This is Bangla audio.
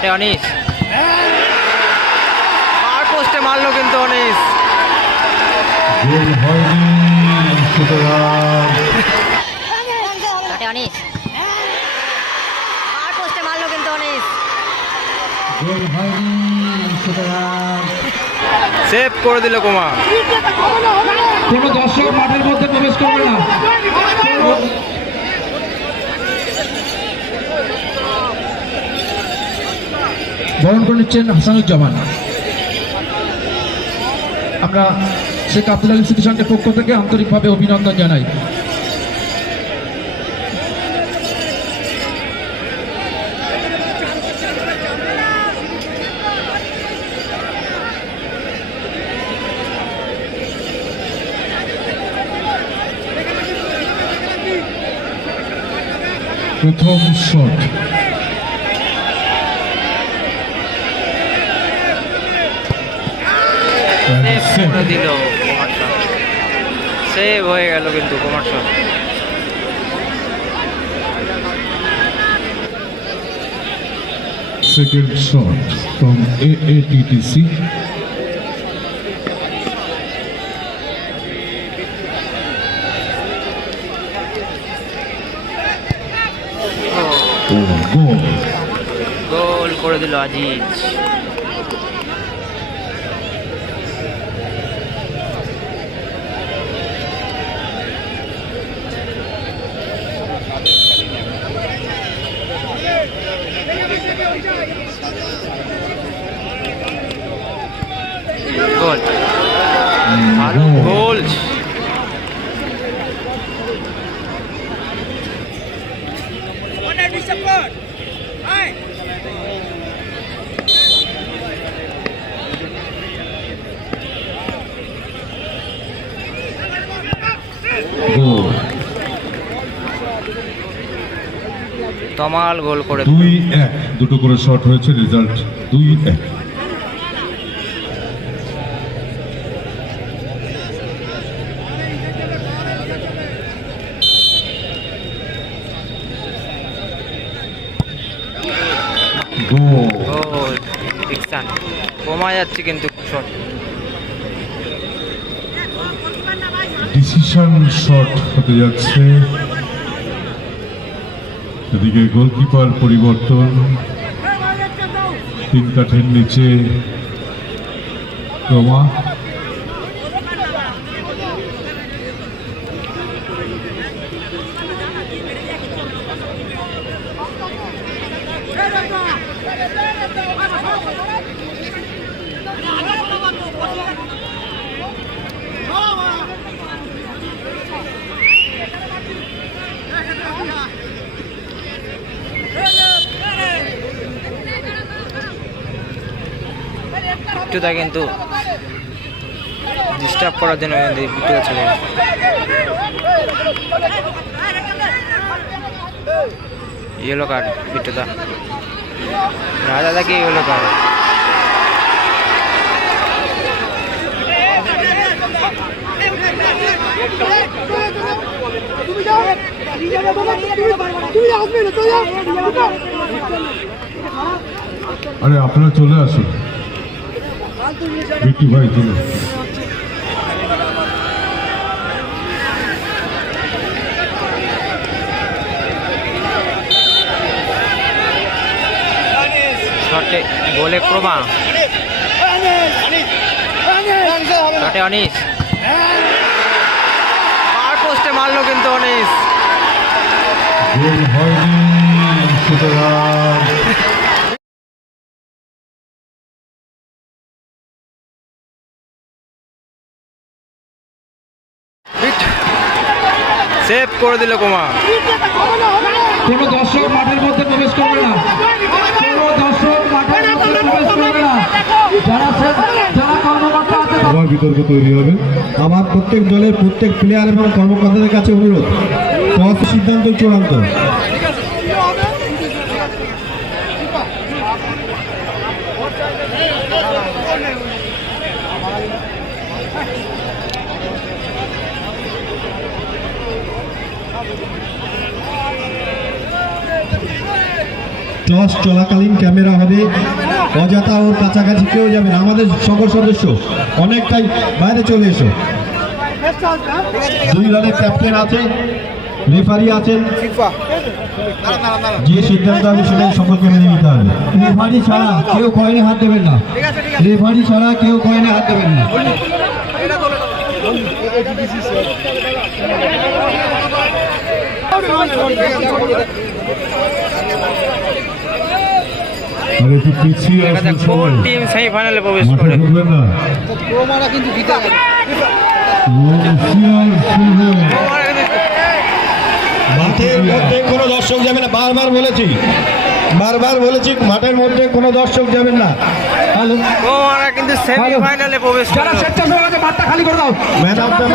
শটে অনিশ আর পোস্টে মারলো কিন্তু অনিশ হয়নি শটে অনিশ আর পোস্টে মারলো কিন্তু অনিশ গোল হয়নি সুতরাং সেভ করে দিল কুমা কোনো দর্শক মাঠের মধ্যে প্রবেশ করবে না। বরণ করে নিচ্ছেন হাসানুজ্জামান। আমরা শেখ আব্দুল আলী সিটিশনকে পক্ষ থেকে আন্তরিকভাবে অভিনন্দন জানাই। প্রথম শট সেভ করে দিল কুমার শট সেভ হয়ে গেল কিন্তু Kumar shot second shot from AATTC. Goal. গোল করে দিল আজিজ গোল ভালো গোল. তমাল গোল করে দুই এক। দুটো করে শট হয়েছে রেজাল্ট দুই এক। ডিকসান কমা যাচ্ছে কিন্তু শট ডিসিশন শট হতে যাচ্ছে। এদিকে গোলকিপার পরিবর্তন। তিন কাঠের নিচে রমা। বিট্টুদা কিন্তু ডিস্টার্ব করার জন্য কিন্তু বিট্টুদা চলে গেছে ইয়েলো কার্ড বিট্টুদা রাজা দাকে ইয়েলো কার্ড আরে আপনারা চলে আসুন। ভাই, চলে শটে গোলে ক্রমা শটে অনিশ আর পোস্টে মারলো কিন্তু অনিশ সুতরাং। সেভ করে দিল কুমা কোনো দর্শক মাঠের মধ্যে প্রবেশ করবে না। কোনো দর্শক মাঠের মধ্যে প্রবেশ করবে না। যারা যারা কর্মকর্তা আছে বিতর্ক তৈরি হবে। আমার প্রত্যেক দলের প্রত্যেক প্লেয়ার এবং কর্মকর্তাদের কাছে অনুরোধ। সিদ্ধান্ত চূড়ান্ত। টস চলাকালীন ক্যামেরা হবে। অযথা ওর কাছাকাছি কেউ যাবে না। আমাদের সকল সদস্য, অনেকটাই বাইরে চলে এসো। দুই দলের ক্যাপ্টেন আছে রেফারি আছেন। যে সিদ্ধান্ত হবে, সেটাই সকলকে মেনে নিতে হবে। রেফারি ছাড়া কেউ কয়েনে হাত দেবেন না। রেফারি ছাড়া কেউ কয়েনে হাত দেবেন না। পিছিয়ে টিম সেমিফাইনালে প্রবেশ মাঠে করে। ঢুকবেন না। হুঁশিয়ার শুরু। মাঠের মধ্যে কোনো দর্শক যাবে না। বারবার বলেছি বারবার বলেছি মাঠের মধ্যে কোনো দর্শক যাবেন না। কিন্তু সেমিফাইনালে প্রবেশ যারা করল। স্বেচ্ছাসেবক আছে মাঠটা খালি করে দাও। Man of the